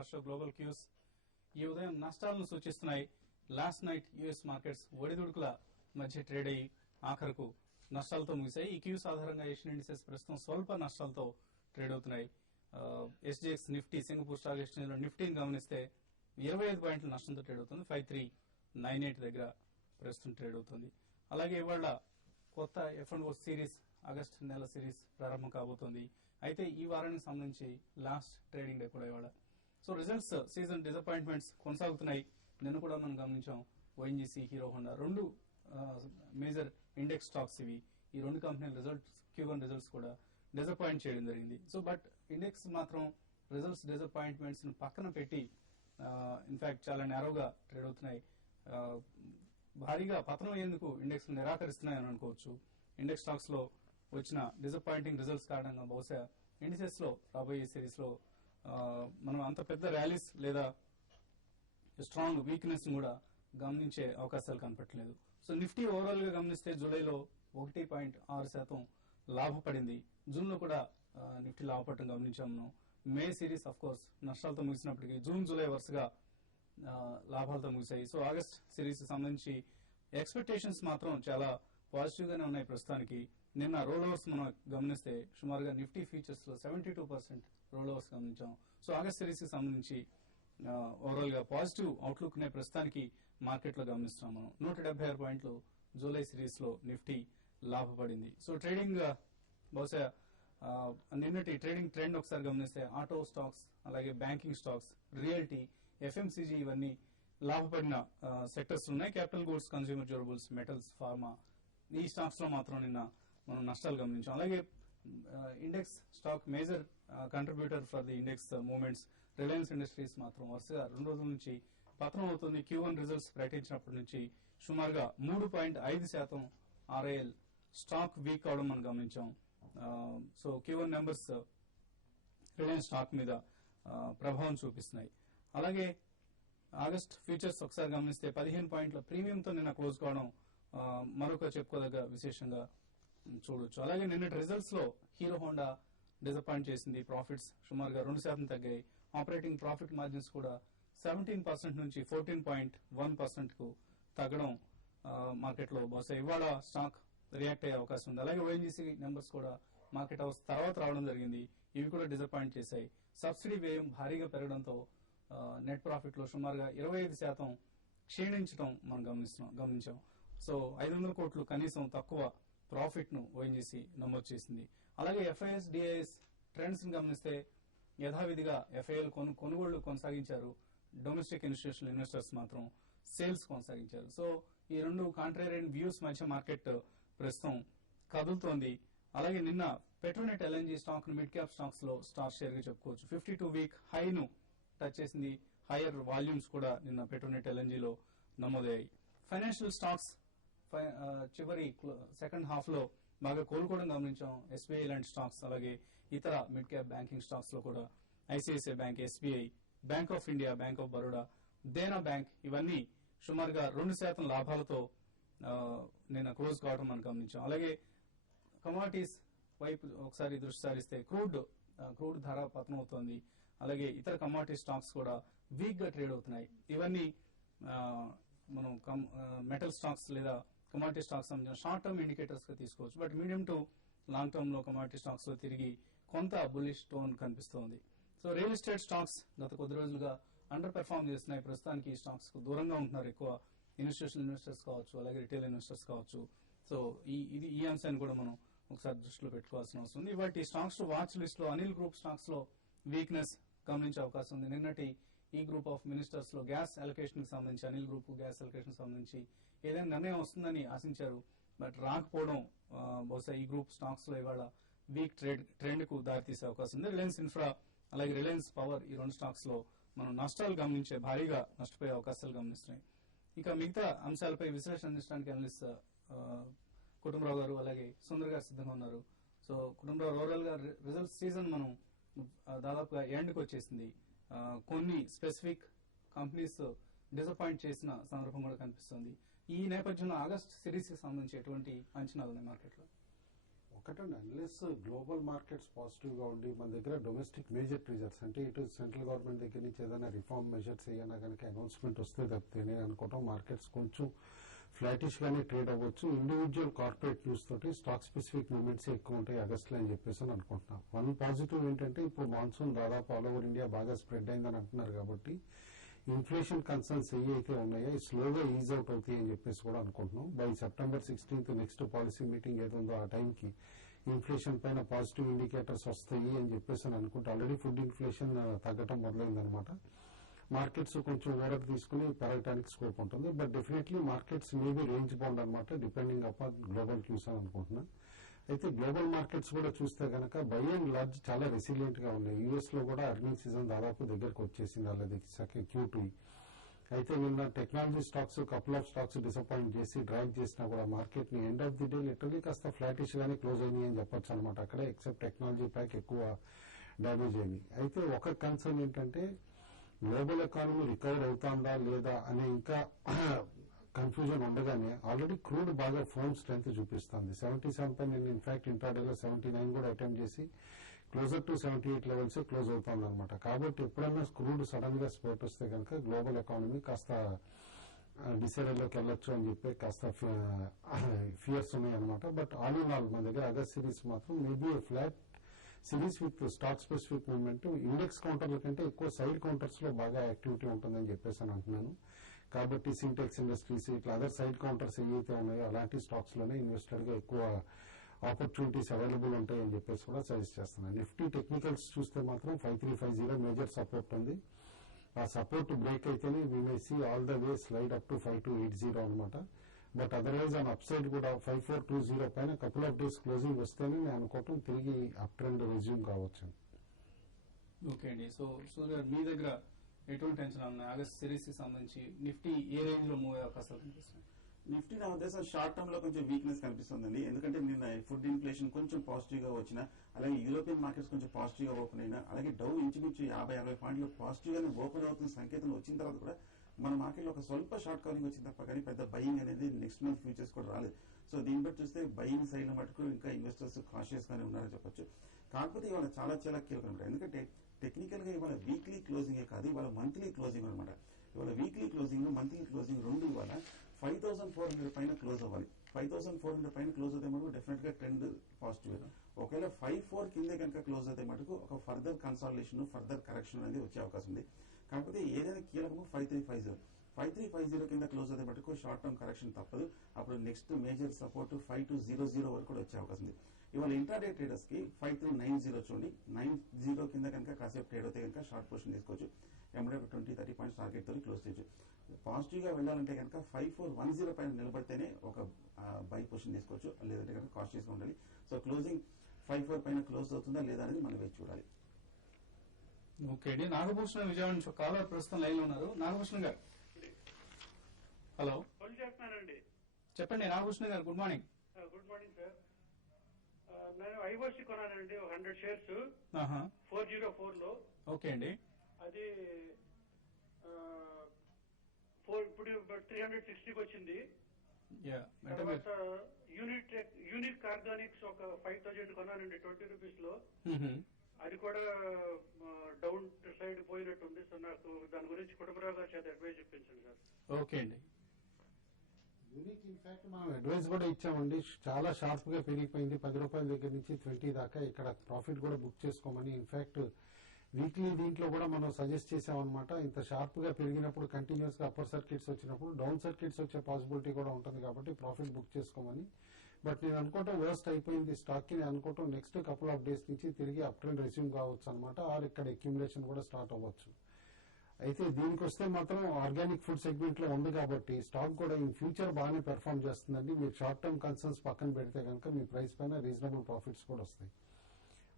First show global cues ఈ ఉదయం నష్టాలను సూచిస్తున్నాయి. లాస్ట్ నైట్ యుఎస్ మార్కెట్స్ ఒడిదుడుకుల మధ్య ట్రేడ్ అయ్యి ఆఖరకు నష్టాలతో ముగిశాయి. ఈ క్యూస్ ఆధారంగా ఏషియన్ ఇండిసెస్ ప్రస్తుతం స్వల్ప నష్టాలతో ట్రేడ్ అవుతున్నాయి. SGX Nifty Singapore stock exchange లో నిఫ్టీని గమనిస్తే 25 పాయింట్ల నష్టంతో ట్రేడ్ అవుతుంది. 5398 దగ్గర ప్రస్తుతం ట్రేడ్ అవుతుంది. అలాగే ఇవాళ కొత్త F&O సిరీస్ ఆగస్ట్ నెల సిరీస్ ప్రారంభం కాబోతోంది. అయితే ఈ వారానికి సంబంధించి లాస్ట్ ట్రేడింగ్ డే కూడా ఇవాళ. సో రిజల్ట్స్ సీజన్ డిసప్పాయింట్మెంట్స్ కొనసాగుతున్నాయి. నిన్న కూడా మనం గమనించాం ఓఎన్జీసీ, హీరో హోండా రెండు మేజర్ ఇండెక్స్ స్టాక్స్ ఇవి. ఈ రెండు కంపెనీల రిజల్ట్స్ Q1 రిజల్ట్స్ కూడా డిసప్పాయింట్ చేయడం జరిగింది. సో బట్ ఇండెక్స్ మాత్రం రిజల్ట్స్ డిసప్పాయింట్మెంట్స్ ను పక్కన పెట్టి ఇన్ఫాక్ట్ చాలా నేరోగా ట్రేడ్ అవుతున్నాయి. భారీగా పతనం అయ్యేందుకు ఇండెక్స్ నిరాకరిస్తున్నాయని అనుకోవచ్చు. ఇండెక్స్ స్టాక్స్ లో వచ్చిన డిసప్పాయింటింగ్ రిజల్ట్స్ కారణంగా బహుశా ఇండిసెస్ లో రాబోయే సిరీస్ లో మనం అంత పెద్ద ర్యాలీస్ లేదా స్ట్రాంగ్ వీక్నెస్ కూడా గమనించే అవకాశాలు కనపట్లేదు. సో నిఫ్టీ ఓవరాల్ గా గమనిస్తే జూలైలో 1.6% లాభపడింది. జూన్ లో కూడా నిఫ్టీ లాభపడటం గమనించాము. మే సిరీస్ అఫ్ కోర్స్ నష్టాలతో ముగిసినప్పటికీ జూన్, జూలై వరుసగా లాభాలతో ముగిశాయి. సో ఆగస్ట్ సిరీస్ సంబంధించి ఎక్స్పెక్టేషన్స్ మాత్రం చాలా పాజిటివ్ గానే ఉన్నాయి ప్రస్తుతానికి. నిన్న రోల్ ఓవర్స్ మనం గమనిస్తే సుమారుగా నిఫ్టీ ఫ్యూచర్స్ లో 72% రోల్ ఓవర్స్ గమనించాం. సో ఆగస్ట్ సిరీస్ కి సంబంధించి ఓవరాల్ గా పాజిటివ్ అవుట్లుక్ నే ప్రస్తుతానికి మార్కెట్ లో గమనిస్తున్నాం మనం. 176 పాయింట్లు జూలై సిరీస్ లో నిఫ్టీ లాభపడింది. సో ట్రేడింగ్ బహుశా నిన్నటి ట్రేడింగ్ ట్రెండ్ ఒకసారి గమనిస్తే ఆటో స్టాక్స్, అలాగే బ్యాంకింగ్ స్టాక్స్, రియల్టీ, ఎఫ్ఎంసీజీ ఇవన్నీ లాభపడిన సెక్టర్స్ ఉన్నాయి. Capital goods, consumer durables, metals, pharma ఈ స్టాక్స్ లో మాత్రం నిన్న మనం నష్టాలు గమనించాం. అలాగే index stock major contributor for the index movements Reliance industries మాత్రం వరుసగా 2 రోజుల నుంచి పతనం అవుతుంది. Q1 రిజల్ట్స్ ప్రకటించినప్పటి నుంచి సుమారుగా 3.5% RIL స్టాక్ వీక్ అవడం మనం గమనించాం. So Q1 numbers Reliance stock మీద ప్రభావం చూపిస్తున్నాయి. అలాగే ఆగస్ట్ ఫ్యూచర్స్ ఒకసారి గమనిస్తే 15 పాయింట్ల ప్రీమియంతో నిన్న క్లోజ్ కావడం మరొక చెప్పుకోదగ్గ విశేషంగా చూడొచ్చు. అలాగే నిన్నటి రిజల్ట్స్ లో హీరో హోండా డిసప్పాయింట్ చేసింది. ప్రాఫిట్స్ సుమారుగా 2% తగ్గాయి. ఆపరేటింగ్ ప్రాఫిట్ మార్జిన్స్ కూడా 17% నుంచి 14.1% కు తగ్గడం మార్కెట్ లో బహుశా ఇవాళ స్టాక్ రియాక్ట్ అయ్యే అవకాశం ఉంది. అలాగే ఓఎన్జీసీ నెంబర్స్ కూడా మార్కెట్ హౌస్ తర్వాత రావడం జరిగింది. ఇవి కూడా డిసప్పాయింట్ చేశాయి. సబ్సిడీ వ్యయం భారీగా పెరగడంతో నెట్ ప్రాఫిట్ లో సుమారుగా 25% క్షీణించడం మనం గమనించాం. సో 500 కోట్లు కనీసం తక్కువ ప్రాఫిట్ ను ఓఎన్జీసీ నమోదు చేసింది. అలాగే ఎఫ్ఐఎస్, డిఐఎస్ ట్రెండ్స్ ని గమనిస్తే యథావిధిగా ఎఫ్ఐఎల్ కొనుగోళ్లు కొనసాగించారు. డొమెస్టిక్ ఇన్స్టిట్యూషనల్ ఇన్వెస్టర్స్ మాత్రం సేల్స్ కొనసాగించారు. సో ఈ రెండు కాంట్రేరియన్ వ్యూస్ మధ్య మార్కెట్ ప్రస్తుతం కదులుతోంది. అలాగే నిన్న పెట్రోనెట్ ఎల్ఎన్జీ స్టాక్ ను మిడ్ క్యాప్ స్టాక్స్ లో స్టార్ షేర్ గా చెప్పుకోవచ్చు. 52 వీక్ హై ను టచ్ చేసింది. హైయర్ వాల్యూమ్స్ కూడా నిన్న పెట్రోనెట్ ఎల్ఎన్జీలో నమోదయ్యాయి. ఫైనాన్షియల్ స్టాక్స్ చివరి సెకండ్ హాఫ్ లో బాగా కోలుకోవడం గమనించాం. ఎస్బీఐ లాంటి స్టాక్స్, అలాగే ఇతర మిడ్ క్యాప్ బ్యాంకింగ్ స్టాక్స్ లో కూడా ICICI bank, SBI, bank of India, bank of Baroda, Dena bank ఇవన్నీ సుమారుగా 2% లాభాలతో నిన్న క్లోజ్ కావడం మనం గమనించాం. అలాగే కమోడిటీస్ వైపు ఒకసారి దృష్టి సారిస్తే క్రూడ్ ధర పతనం అవుతోంది. అలాగే ఇతర కమోడిటీ స్టాక్స్ కూడా వీక్ గా ట్రేడ్ అవుతున్నాయి. ఇవన్నీ మనం మెటల్ స్టాక్స్ లేదా కమోడిటీ స్టాక్స్ సంబంధించిన షార్ట్ టర్మ్ ఇండికేటర్స్ గా తీసుకోవచ్చు. But medium to long term లో కమోడిటీ స్టాక్స్ లో తిరిగి కొంత బుల్లిష్ టోన్ కనిపిస్తోంది. సో రియల్ ఎస్టేట్ స్టాక్స్ గత కొద్ది రోజులుగా అండర్ పెర్ఫార్మ్ చేస్తున్నాయి. ప్రస్తుతానికి ఈ స్టాక్స్ కు దూరంగా ఉంటున్నారు ఎక్కువ ఇన్స్టిట్యూషనల్ ఇన్వెస్టర్స్ కావచ్చు, అలాగే రిటైల్ ఇన్వెస్టర్స్ కావచ్చు. సో ఈ అంశాన్ని కూడా మనం ఒకసారి దృష్టిలో పెట్టుకోవాల్సిన అవసరం ఉంది. ఇవాటి స్టాక్స్ వాచ్ లిస్ట్ లో అనిల్ గ్రూప్ స్టాక్స్ లో వీక్నెస్ గమనించే అవకాశం ఉంది. నిన్నటి ఈ గ్రూప్ ఆఫ్ మినిస్టర్స్ లో గ్యాస్ అలొకేషన్ కి సంబంధించి, అనిల్ గ్రూప్ గ్యాస్ అలొకేషన్ సంబంధించి ఏదైనా నిర్ణయం వస్తుందని ఆశించారు. బట్ రాకపోవడం బహుశా ఈ గ్రూప్ స్టాక్స్ లో ఇవాళ వీక్ ట్రెండ్ కు దారితీసే అవకాశం ఉంది. రిలయన్స్ ఇన్ఫ్రా, అలాగే రిలయన్స్ పవర్ ఈ రెండు స్టాక్స్ లో మనం నష్టాలు గమనించే భారీగా నష్టపోయే అవకాశాలు గమనిస్తున్నాయి. ఇక మిగతా అంశాలపై విశ్లేషణ అందించడానికి అనలిస్ట్ కుటుంబరావు గారు, అలాగే సుందర్ గారు సిద్ధంగా ఉన్నారు. సో కుటుంబరావు, ఓవరాల్ గా రిజల్ట్స్ సీజన్ మనం దాదాపుగా ఎండ్ కు వచ్చేసింది. కొన్ని స్పెసిఫిక్ కంపెనీస్ డిసప్పాయింట్ చేసిన సందర్భం కూడా కనిపిస్తుంది. ఈ నేపథ్యంలో ఆగస్ట్ సిరీస్ కి సంబంధించి ఎటువంటి అంచనాలు ఉన్నాయి మార్కెట్ లో? ఒక ఒకటండి, అన్లెస్ గ్లోబల్ మార్కెట్స్ పాజిటివ్ గా ఉండి మన దగ్గర డొమెస్టిక్ మేజర్ ట్రిజర్స్ అంటే ఇటు సెంట్రల్ గవర్నమెంట్ దగ్గర నుంచి ఏదైనా రిఫార్మ్ మెజర్స్ ఏమైనా కనుక అనౌన్స్మెంట్ వస్తే తప్పితే నేను అనుకోవటం మార్కెట్స్ కొంచెం ఫ్లాటిష్ గానే ట్రేడ్ అవ్వచ్చు. ఇండివిజువల్ కార్పొరేట్ న్యూస్ తోటి స్టాక్ స్పెసిఫిక్ మూవ్మెంట్స్ ఎక్కువ ఉంటాయి ఆగస్ట్ లో అని చెప్పేసి అని అనుకుంటున్నాను. వన్ పాజిటివ్ ఏంటంటే ఇప్పుడు మాన్సూన్ దాదాపు ఆల్ ఓవర్ ఇండియా బాగా స్ప్రెడ్ అయిందని అంటున్నారు కాబట్టి ఇన్ఫ్లేషన్ కన్సర్న్స్ ఏవైతే ఉన్నాయో స్లోగా ఈజ్ అవుట్ అవుతాయి అని చెప్పేసి కూడా అనుకుంటున్నాం. By September 16th next policy meeting ఏదుందో ఆ టైంకి ఇన్ఫ్లేషన్ పైన పాజిటివ్ ఇండికేటర్స్ వస్తాయి అని చెప్పేసి అని అనుకుంటే ఆల్రెడీ ఫుడ్ ఇన్ఫ్లేషన్ తగ్గటం మొదలైందనమాట. మార్కెట్స్ కొంచెం ఓరర్ తీసుకుని పెరగడానికి స్కోప్ ఉంటుంది. But definitely markets maybe range bound అనమాట, డిపెండింగ్ అపాన్ గ్లోబల్ క్యూస్ అని అనుకుంటున్నా. అయితే గ్లోబల్ మార్కెట్స్ కూడా చూస్తే కనుక బై అండ్ లార్జ్ చాలా రెసిలియంట్ గా ఉన్నాయి. యూఎస్ లో కూడా ఎర్నింగ్ సీజన్ దాదాపు దగ్గరకు వచ్చేసింది వాళ్ళది Q2. అయితే నిన్న technology stocks couple of stocks disappoint చేసి డ్రాగ్ చేసినా కూడా మార్కెట్ ని end of the day literally కాస్త ఫ్లాటిష్ గానే క్లోజ్ అయినాయి అని చెప్పొచ్చు అనమాట. అక్కడ ఎక్సెప్ట్ టెక్నాలజీ ప్యాక్ ఎక్కువ డ్యామేజ్ అయింది. అయితే ఒక కన్సర్న్ ఏంటంటే గ్లోబల్ ఎకానమీ రికవర్ అవుతుందా లేదా అనే ఇంకా కన్ఫ్యూజన్ ఉండగానే ఆల్రెడీ క్రూడ్ బాగా ఫోన్ స్ట్రెంత్ చూపిస్తుంది. 77 పై నేను ఇన్ఫాక్ట్ ఇంట్రాడేలో 79 కూడా అటెంప్ట్ చేసి క్లోజర్ టు 78 లెవెల్స్ క్లోజ్ అవుతుంది అనమాట. కాబట్టి ఎప్పుడైనా క్రూడ్ సడన్ గా స్పోర్ట్ వస్తే కనుక గ్లోబల్ ఎకానమీ కాస్త డిసైడర్లోకి వెళ్ళొచ్చు అని చెప్పి కాస్త ఫియర్స్ ఉన్నాయన్నమాట. బట్ ఆల్ ఇన్ ఆల్ మన దగ్గర అగస్ట్ సిరీస్ మాత్రం maybe flat series with stock specific movement. Index కౌంటర్ల కంటే ఎక్కువ సైడ్ కౌంటర్స్ లో బాగా యాక్టివిటీ ఉంటుందని చెప్పేసి అని అంటున్నాను. కాబట్టి సింటెక్స్ ఇండస్ట్రీస్ ఇట్లా అదర్ సైడ్ కౌంటర్స్ ఏవైతే ఉన్నాయో అలాంటి స్టాక్స్ లోనే ఇన్వెస్టర్ గా ఎక్కువ ఆపర్చునిటీస్ అవైలబుల్ ఉంటాయని చెప్పేసి కూడా సజెస్ట్ చేస్తున్నాను. నిఫ్టీ టెక్నికల్స్ చూస్తే మాత్రం 5350 మేజర్ సపోర్ట్ ఉంది. ఆ సపోర్ట్ బ్రేక్ అయితేనే we may see all the way slide up to 5280 అనమాట. But otherwise on upside కూడా 5420 పైన కపుల్ ఆఫ్ డేస్ క్లోజింగ్ వస్తేనే నేను అనుకోవటం తిరిగి అప్ ట్రెండ్ రెజ్యూమ్ కావచ్చు. ఓకే అండి. సో సూర్య మీ దగ్గర ఎటువంటి అంచనా ఉన్నాయి ఆగస్ట్ సిరీస్ కి సంబంధించి? నిఫ్టీ ఏ రేంజ్ లో మూవ్ అయ్యే అవకాశాలు కనిపిస్తుంది? నిఫ్టీ నా ఉద్దేశం షార్ట్ టర్మ్ లో కొంచెం వీక్నెస్ కనిపిస్తుందండి. ఎందుకంటే నిన్న ఫుడ్ ఇన్ఫ్లేషన్ కొంచెం పాజిటివ్ గా వచ్చిన, అలాగే యూరోపియన్ మార్కెట్స్ కొంచెం పాజిటివ్ గా ఓపెన్ అయినా, అలాగే డౌ ఇంచుమించు 50-60 పాయింట్లు పాజిటివ్ గానే ఓపెన్ అవుతున్న సంకేతం వచ్చిన తర్వాత కూడా మన మార్కెట్ లో ఒక స్వల్ప షార్ట్ కవరింగ్ వచ్చింది తప్ప కానీ పెద్ద బయింగ్ అనేది నెక్స్ట్ మంత్ ఫ్యూచర్స్ కూడా రాలేదు. సో దీన్ని బట్టి చూస్తే బయింగ్ సైడ్ లో మటుకు ఇంకా ఇన్వెస్టర్స్ కాషియస్ గానే ఉన్నారని చెప్పొచ్చు. కాకపోతే ఇవాళ చాలా చాలా కీలకం అనమాట. ఎందుకంటే టెక్నికల్ గా ఇవాళ వీక్లీ క్లోజింగే కాదు, ఇవాళ మంత్లీ క్లోజింగ్ అనమాట. ఇవాళ వీక్లీ క్లోజింగ్ మంత్లీ క్లోజింగ్ రెండు ఇవాళ 5400 పైన క్లోజ్ అవ్వాలి. 5400 పైన క్లోజ్ అయితే మటుకు డెఫినెట్ గా ట్రెండ్ పాజిటివ్. ఒకవేళ 54 కిందే కనుక క్లోజ్ అయితే మటుకు ఒక ఫర్దర్ కన్సాలిడేషన్ ఫర్దర్ కరెక్షన్ అనేది వచ్చే అవకాశం ఉంది. కాకపోతే ఏదైనా కీలకము 5350 కింద క్లోజ్ అయితే మటుకు షార్ట్ టర్మ్ కరెక్షన్ తప్పదు. అప్పుడు నెక్స్ట్ మేజర్ సపోర్ట్ 5200 వరకు కూడా వచ్చే అవకాశం ఉంది. ఇవాళ ఇంట్రాడే ట్రేడర్స్ కి 5390 చూడండి, 90 కింద కనుక కాసేపు ట్రేడ్ అయితే కనుక షార్ట్ పొజిషన్ తీసుకోవచ్చు. ఎమ్మడే 20-30 పాయింట్స్ టార్గెట్ తో క్లోజ్ చేయొచ్చు. పాజిటివ్ గా వెళ్ళాలంటే కనుక 5410 పైన నిలబడితేనే ఒక బై పొజిషన్ తీసుకోవచ్చు, లేదంటే కనుక కాషియస్ గా ఉండాలి. సో క్లోజింగ్ 54 పైన క్లోజ్ అవుతుందా లేదా అనేది మనం వేచి చూడాలి. ఓకే అండి. నాగభూషణ విజయవాడ నుంచి కాలర్ ప్రస్తుతం లైన్ లో ఉన్నారు. నాగభూషణ గారు, హలో చేస్తున్నానండి. చెప్పండి నాగభూషణ గారు. Good morning. Good morning sir. నేను ఐఓసి కొన్నానండి 100 షేర్స్ 404 లో. ఓకే అండి. అది ఇప్పుడు 360కి వచ్చింది. తర్వాత యూనిక్ ఆర్గానిక్స్ ఒక 5000 కొన్నానండి 20 రూపీస్ లో. అది కూడా డౌన్ సైడ్ పోయినట్టుంది సార్. నాకు దాని గురించి కుటుంబరావు గారి చేత అడ్వైజ్ ఇప్పించండి సార్. ఓకే అండి. యూనిక్ ఇన్ఫాక్ట్ మనం అడ్వైస్ కూడా ఇచ్చామండి. చాలా షార్ప్ గా పెరిగిపోయింది, 10 రూపాయల దగ్గర నుంచి 20 దాకా. ఇక్కడ ప్రాఫిట్ కూడా బుక్ చేసుకోమని ఇన్ఫాక్ట్ వీక్లీ దీంట్లో కూడా మనం సజెస్ట్ చేసామన్నమాట. ఇంత షార్ప్ గా పెరిగినప్పుడు కంటిన్యూస్ గా అప్పర్ సర్కిట్స్ వచ్చినప్పుడు డౌన్ సర్కిట్స్ వచ్చే పాసిబిలిటీ కూడా ఉంటుంది కాబట్టి ప్రాఫిట్ బుక్ చేసుకోమని. బట్ నేను అనుకోవటం వర్స్ట్ అయిపోయింది స్టాక్ కి. నేను అనుకోవటం నెక్స్ట్ కపుల్ ఆఫ్ డేస్ నుంచి తిరిగి అప్ ట్రెండ్ రెస్యూమ్ కావచ్చు అనమాట, ఆర్ ఇక్కడ అక్యుములేషన్ కూడా స్టార్ట్ అవ్వచ్చు. అయితే దీనికి వస్తే మాత్రం ఆర్గానిక్ ఫుడ్ సెగ్మెంట్ లో ఉంది కాబట్టి స్టాక్ కూడా ఇన్ ఫ్యూచర్ బాగానే పెర్ఫార్మ్ చేస్తుందండి. మీరు షార్ట్ టర్మ్ కన్సర్న్స్ పక్కన పెడితే కనుక మీ ప్రైస్ పైన రీజనబుల్ ప్రాఫిట్స్ కూడా వస్తాయి.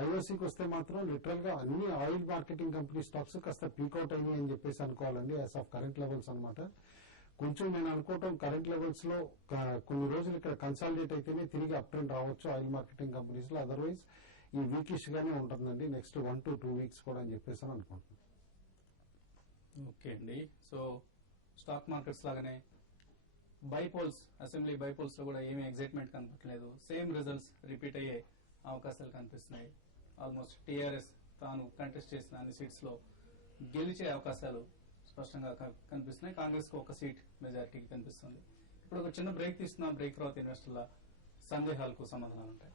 ఐఓసీకి వస్తే మాత్రం లిటరల్ గా అన్ని ఆయిల్ మార్కెటింగ్ కంపెనీ స్టాక్స్ కాస్త పీకౌట్ అయినాయి అని చెప్పేసి అనుకోవాలండి యాజ్ ఆఫ్ కరెంట్ లెవెల్స్ అనమాట. కొంచెం నేను అనుకోవటం కరెంట్ లెవెల్స్ లో కొన్ని రోజులు ఇక్కడ కన్సాలిడేట్ అయితేనే తిరిగి అప్ ట్రెండ్ రావచ్చు ఆయిల్ మార్కెటింగ్ కంపెనీస్ లో. అదర్వైజ్ ఈ వీకిష్ గానే ఉంటుందండి నెక్స్ట్ 1 to 2 వీక్స్ కూడా అని చెప్పేసి అనుకుంటున్నాను. ఓకే అండి. సో స్టాక్ మార్కెట్స్ లాగానే బైపోల్స్, అసెంబ్లీ బైపోల్స్ లో కూడా ఏమీ ఎగ్జైట్మెంట్ కనపట్లేదు. సేమ్ రిజల్ట్స్ రిపీట్ అయ్యే అవకాశాలు కనిపిస్తున్నాయి. ఆల్మోస్ట్ టీఆర్ఎస్ తాను కంటెస్ట్ చేసిన అన్ని సీట్స్ లో గెలిచే అవకాశాలు స్పష్టంగా కనిపిస్తున్నాయి. కాంగ్రెస్ కు ఒక సీట్ మెజారిటీకి కనిపిస్తుంది. ఇప్పుడు ఒక చిన్న బ్రేక్ తీసుకున్నాం. బ్రేక్ తర్వాత ఇన్వెస్టర్ల సందేహాలకు సమాధానాలు ఉంటాయి.